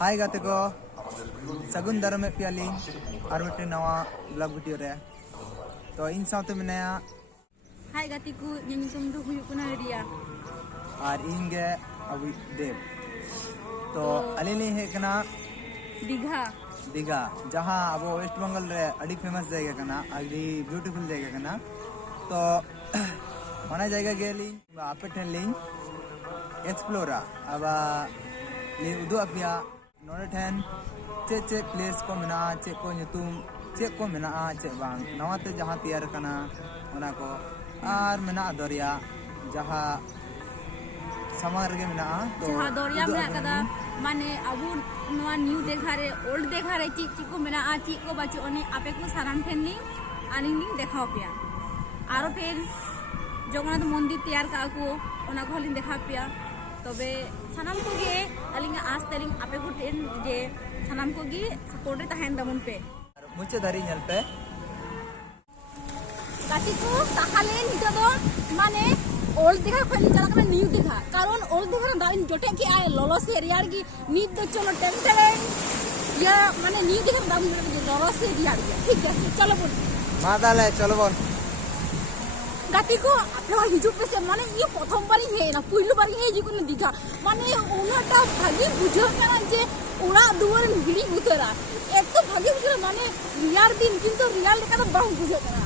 हाय गाते को सगुन दारमे पियाली और मिट्टी नवा ब्लॉग वीडियो रे तो इन साथ में नया हाय गाती को नियम दो हुई कुना रिया और इंगे अभी देव तो अलीनी है कना दीघा जहाँ अब वेस्ट बंगाल रे अड़ी फेमस जगह कना अड़ी ब्यूटीफुल जगह कना तो मना जगह गेली आपे ठेन लिंग एक्सप्लोरा अब ले उदु अपिया नोरे ठेन चे प्लेस को मिना चे को नुतुम चे को मिना चे बांग नवाते जहाँ तैयार कना उना को आर मिना दरिया जहाँ समार के मिना तो जहाँ दरिया में कदा माने अबु नवा न्यू देखा रे ओल्ड देखा रे ची को मिना ची को बाचो ओनी आपे को साराम ठेन लिंग आनी लिंग देखाओ पिया आरो फिर जगन्नाथ मंदिर तैयार का को ओना को लिंग देखा पिया तबे सनाम को गे अलिंग आस तलिंग आपे को टेन जे सनाम को गे सपोर्ट तहन दमुन पे मुझे धरी नल पे गाती को ताहाले नितो दो माने ओल्ड देखा खनि चला कर न्यू देखा कारण ओल्ड देखा दाइन जोटे के आए लोलो से रियार की नीत दो चलो टेंटले या माने न्यू देखा दाम लोलो से रियार ठीक है चलो बोल मादाले चलो बोल गाती को आपे हिजु पे से माने ये प्रथम बार ही है ना पहिलो बार ही जी को दीघा माने ओनाटा भागी बुझो करा जे ओना दुवर गिली उतरा एक तो भागी बुझो माने रियार दिन किंतु रियाल लेका तो बाहु बुझो करा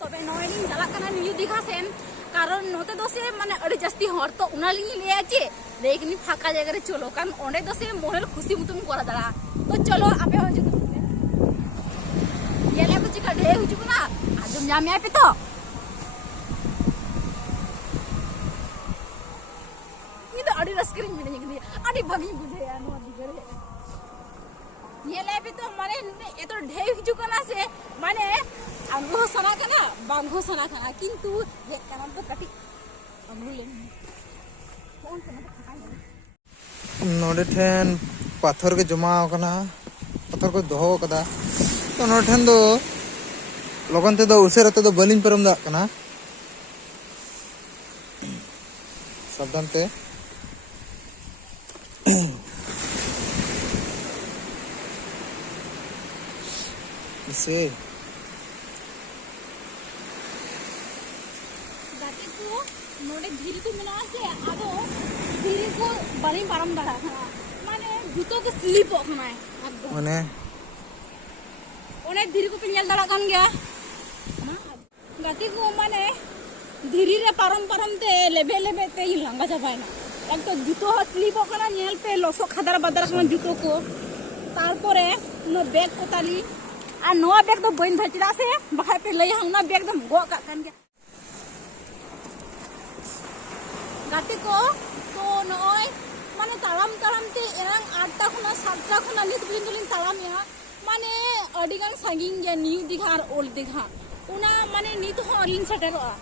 तबे नोइनी चला कना न्यू दीघा सेन कारण नोते दो से माने अड़ी जस्ती हर तो उना लिंग ले आचे लेकिन फाका जगह रे चलो कारण ओंडे दो से मोहल खुशी मुतुम करा दड़ा तो चलो आपे हजु ये ले कुछ का ढे हुजु ना आजम जामे पे तो अड़ी रस्करिंग मिले निकली अड़ी भगी बुझे यार नो दिगरे ये ले भी तो माने ये तो ढे हिजु कना से माने अंगो सना कना बांगो सना कना किंतु ये कना तो कटी अमरुले कौन कना तो खाई नोडे ठेन पाथर के जमा कना पाथर को दोहो कदा तो नोडे ठेन दो लोगन ते दो उसे रहते दो बलिंग परम दा कना सावधान ते इसे गाती को नोडे धीरे को मिला से आदो धीरे को बलिंग परम दड़ा खाना माने जूतो के स्लिप होना है माने ओने धीरे को पिंजल दड़ा कान गया गाती को माने धीरे रे परम ते लेबे ते ही लंगा जाबाय ना एक तो जूतो स्लिप होना नेल पे लसो खदर बदर खान जूतो को तारपरे नो बैग को ताली आ नोआ बैग तो बइन धचरा से बखा पे लई हंगना बैग दम गो का कान गया गाती को तो नोय माने ताराम ते एरंग 8टा खुना 7टा खुना नित बिंदुलिन ताराम या माने अडिगान सांगिंग या न्यू दिघा और ओल्ड दिघा उना माने नित हो लिंग सटेरोआ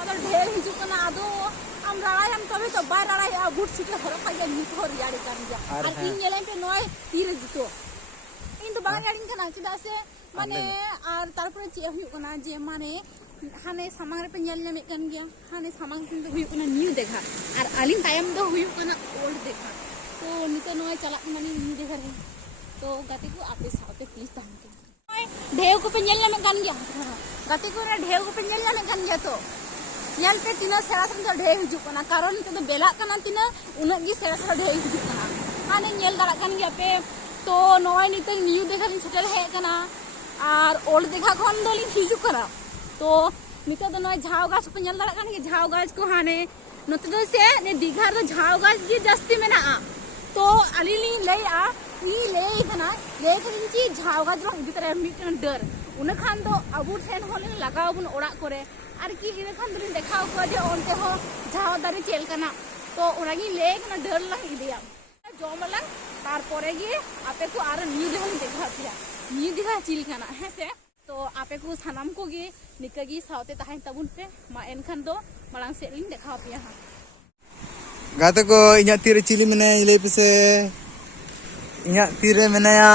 आदर ढेर हिजु कना आदो हम राय हम तबे तो बाय राय आ बुट सिटे हर खाया नित हो रियाड़ी कर जा और इन गेले पे नोय तीर जुतो इन तो बागा याडिंग कना चिदा से माने और तारपरे चे हुयु कना जे माने हाने सामांग रे पे नेल नेमे कन गया हाने सामांग किन तो हुयु कना न्यू देखा और आलिन टाइम दो हुयु कना ओल्ड देखा तो नितो नोय चला माने न्यू देखा रे तो गाती को आपे साथे प्लीज तान के ढेव को पे नेल नेमे कन गया गाती को रे ढेव को पे नेल नेमे कन गया तो नेल पे तीना सेरा सम तो ढेव हिजु कना कारण तो बेला कना तीना उना गी सेरा सेरा ढेव हिजु कना हाने नेल दड़ा कन गया पे तो नोय नितो न्यू देखा लिन सेटल हे कना और ओल्ड देखा खन दो लिन हिजु कना तो नितो दो नोय झाव गाछ पे नेल दड़ा कन गे झाव गाछ को हाने नते दो से ने दिघा रो झाव गाछ गी जस्ती मेना तो अली लिन ले आ ई ले कना ले करिन ची झाव गाछ रो इदि तरे मिटन डर उना खान दो अबु ठेन होले लगाव बुन ओड़ा करे आर की इन खान दुलिन देखाव को जे ओनते हो झाव दारी चेल कना तो ओनागी ले कना डर ला इदिया जोमला तार परे गे आपे को आर न्यू देखा देखा पिया न्यू देखा चिल कना है से तो आपे को सनाम को गे निकगी सावते ताहन तबुन पे मा एनखान दो मलांग से लिन देखा पिया हा गाते को इnya तीर चिली मने ले पिसे इnya तीरे मेनाया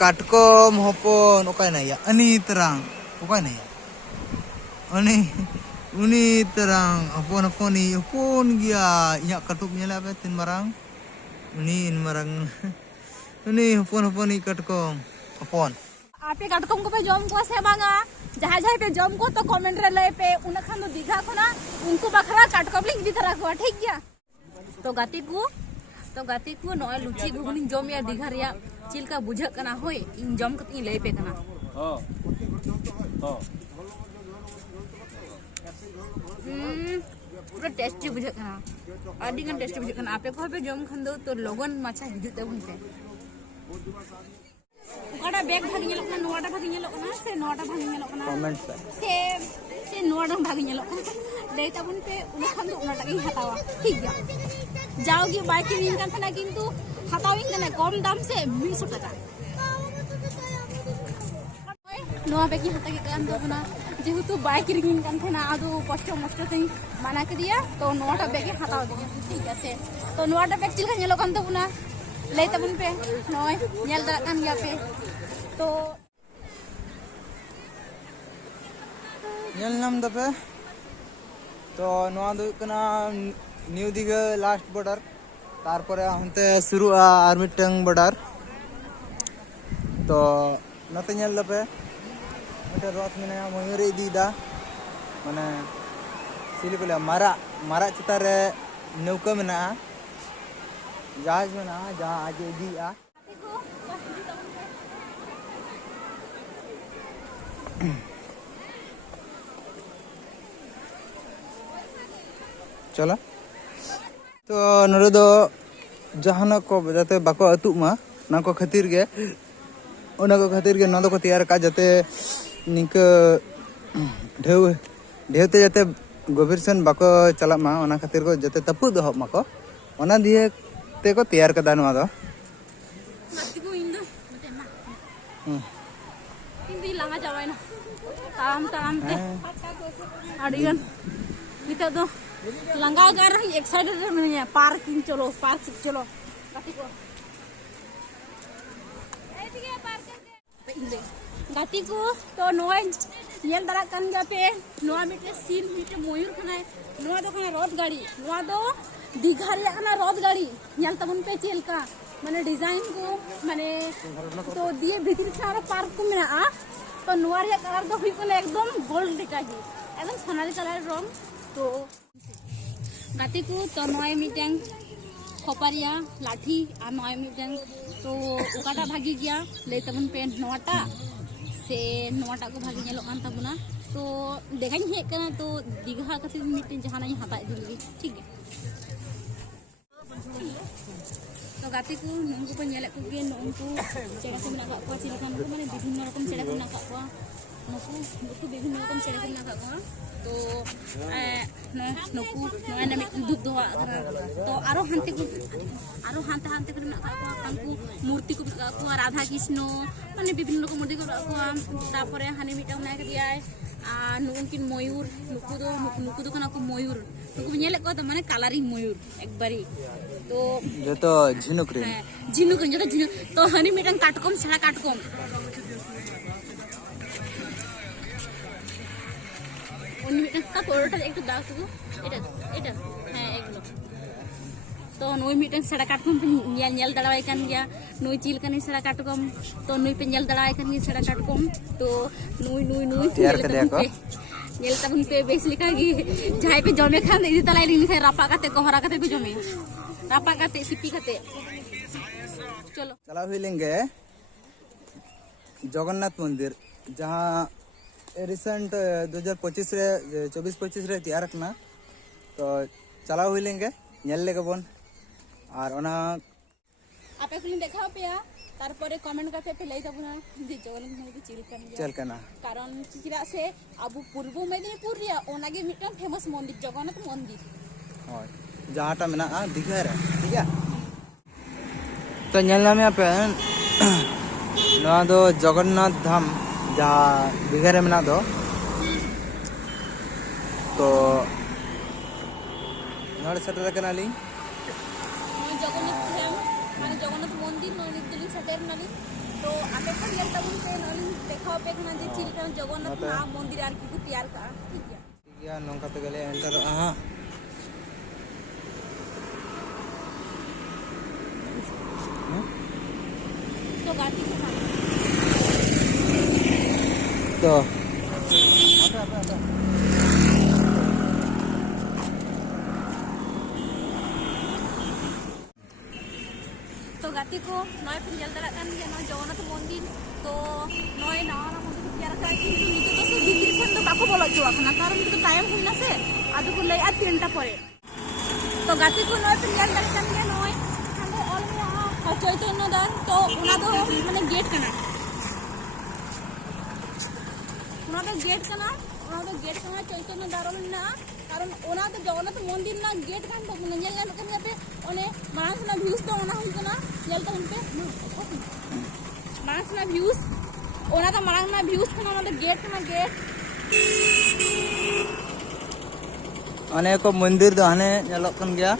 काटकोम हपन ओकाय ना या अनि तरंग ओकाय ना या अनि उनी तरंग हपन हपन गया इnya katuk nyela pe tin marang उनी इन मरंग उनी हपन हपन ई कटकम हपन आपे काटकम को पे जम को से बांगा जहां जहां पे जम को तो कमेंट रे लय पे उना खान दो दीघा को ना उनको बखरा काटकम लिंक दी तरह को ठीक गया तो गाती को नय लुची गुगुनी जम या दीघा रिया चिलका बुझा कना होय इन जम कत इन लय पे कना पूरा टेस्टी बुझा कना आदि गन टेस्टी बुझा कना आपे को पे जम खन दो तो लोगन माछा हिजु ते बुनते उकाटा बैग भागी ñelok na नोटा भागी ñelok na से नोटा भागी ñelok na कमेंट पे से नोटा भागी ñelok na देई ताबुन पे उना खान दो उनाटा गिन हतावा ठीक गया जाओगी बाइक किन kan thana किंतु हताविन कने कम दाम से 200 টাকা नोआ पे की हता के कान दो बना जेहेतु बाइक किन kan thana आदो कष्ट मष्ट तई माना के दिया तो नोटा बैग हताव दिया ठीक है से तो NOTA bag chill kan ñelok kan दो बना लय तबुन पे नय ñel दा kan गया पे तो ñel nam da पे तो नोआ दो कना न्यू दिघा लास्ट बॉर्डर तारपरे हनते शुरू आर मिटंग बॉर्डर तो नते ñel दा पे मटे रथ में मयूर इदीदा माने सिली को मारा मारा चितार रे नौका में जहाज में जहाज इदीआ चलो तो नरे दो जहाना को जाते बाको अतुक मा ना को खातिर गे ओना को खातिर गे ना दो को तैयार का जाते निक ढेव ढेवते जाते गभीर सन बाको चला मा ओना खातिर को जाते तपु दो माको ओना दिए ते को तैयार का दानवा दो मतिको इंदो मते मा इंदी लांगा जावायना ताम ते अडिगन निता दो लंगा कर एक्साइटेड मिलने पार्किंग चलो पार्क चलो गाती को तो नोय येल दरा कन गया पे नोआ मिटे सीन मिटे मयूर खनाय नोआ दो खना रथ गाड़ी नोआ दो दीघा रे खना रथ गाड़ी येल तबन पे चेल का माने डिजाइन को माने तो दिए भीतर सारा पार्क को मेना तो नोआ रे कलर दो हुई को एकदम गोल्ड दिखा जी एकदम सोनाली कलर रंग तो गाती को तो नय मिटें खोपारिया लाठी और नय मिटें तो ओकाटा भागी गया ले तबन पे नोटा से नोटा को भागी ñelok kan tabuna तो देखाኝ हे कना तो दीघा खातिर मिटें जहाना हता इदी ठीक है तो गाती को नंगु को ñelek को गे नंगु चेड़ा को मेना का चिलका नको माने विभिन्न रकम चेड़ा को मेना का नुकु विभिन्न रकम चेड़ा को मेना का तो नुकु नया में दूध दो तो आरो हांते को मेना का तांकु मूर्ति को का राधा कृष्ण माने विभिन्न रकम मूर्ति को तारपरे हानि मिटा उना के दिया नुकिन मयूर नुकु दो कना को मयूर नुकु ñelek को तो माने कलरिंग मयूर एक बारी तो जो तो झिनुक रे जो तो झिनुक तो हानि मिटा काटकम छड़ा काटकम उन्हीं मिटा का पोरोटा एक तो दाग तो एटा हां एगलो तो नोई मिटा छड़ा काटकम ñel दड़ावाय कान गया नोई चिल कनी छड़ा काटकम तो नोई पे ñel दड़ावाय कान गया छड़ा काटकम तो नोई तैयार कर दिया को ñel तबन पे बेस लिखा गी जाय पे जमे खान इदी तलाई लिन खाय रापा काते कोहरा काते पे जमे रापा काते सिपी काते चलो चला हुई लेंगे जगन्नाथ मंदिर जहाँ रिसेंट 2025 रे 24-25 रे तैयार करना तो चला हुई लेंगे ñel लेके बोन और ओना आपे कुलिन देखा पेया तारपरे कमेंट करते पे लई तबुना दि जगन्नाथ मंदिर चिल करना कारण चिरा से अबु पूर्व मेदिनीपुर रिया ओनागे मिटन फेमस मंदिर जगन्नाथ मंदिर हां जहाटा मेना दीघा रे ठीक है तो ñel नामे पे नवा दो जगन्नाथ धाम जहाँ दीघा रे मेना दो तो नोड़ सेटर कना ली जगन्नाथ धाम माने जगन्नाथ मंदिर नोनी दिली सेटर नाली तो आपे को येल तबुन पे नोनी देखाओ पे खना जे चिल करन जगन्नाथ मंदिर आर की तैयार का ठीक है नौका तो गले एंटर गाती को तो तो गाती को नॉय पे जल दरा कान गया नॉय जगन्नाथ मंदिर तो नॉय नावा मंदिर तैयार का किंतु नितो तो से भीतर सेन तो बाको बोला चुआ खाना कारण तो टाइम हुइना से आदु को लई आ 3टा परे तो गाती को नॉय पे जल दरा कान गया नॉय हांगो ऑल में चैतन्य दान तो उना दो माने गेट कना उना दो गेट कना चैतन्य दारोल ना कारण ओना तो जगन्नाथ मंदिर ना गेट कान तो मन नेल नेल कन याते ओने मानस ना व्यूज तो ओना हुई कना नेल तो उनपे मानस ना व्यूज ओना तो मानस ना व्यूज कना ओना तो गेट कना गेट अने को मंदिर दो हने नेलोक कन गया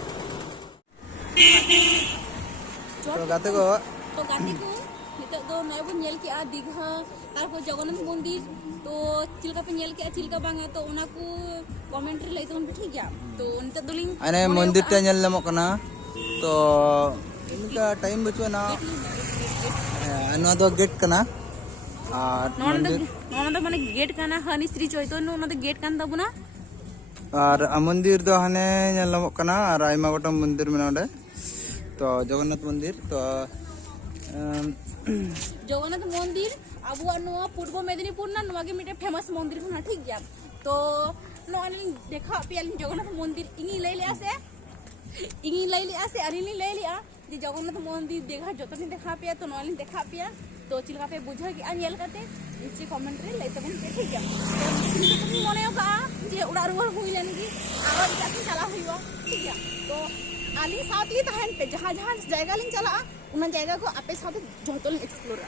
तो गाते को नितो दो नय बन नेल के आ दीघा तारपो जगन्नाथ मंदिर तो चिलका पे नेल के चिलका बांगा तो ओना को कमेंट्री लई तो ठीक गया तो नितो दुलिंग अने मंदिर टे नेल नमो कना तो इनका टाइम बचो ना अनवा दो गेट कना और नोना तो माने गेट कना हनी श्री चैतन्य ओना तो गेट कान तबुना और मंदिर दो हने नेल नमो कना और आयमा गोटा मंदिर में नोडे तो जगन्नाथ मंदिर तो जगन्नाथ मंदिर अब नुआ पूर्व मेदिनीपुर ना नुआ के मिटे फेमस मंदिर ना ठीक गया तो नुआ देखा पे जगन्नाथ मंदिर इंगी लई लिया से अनिनी लई लिया जे जगन्नाथ मंदिर देखा जतनी देखा पे तो नुआ देखा पे तो चिलका पे बुझा कि अनियल करते इसी कमेंट्री लई तबन पे ठीक गया तो मने का जे उड़ा रुवर हुई लेन की आवाज जाके चला हुईवा ठीक गया तो आली साथ ही तहन पे जहां जहां जायगा लिन चला उना जायगा को आपे साथ जोतल एक्सप्लोर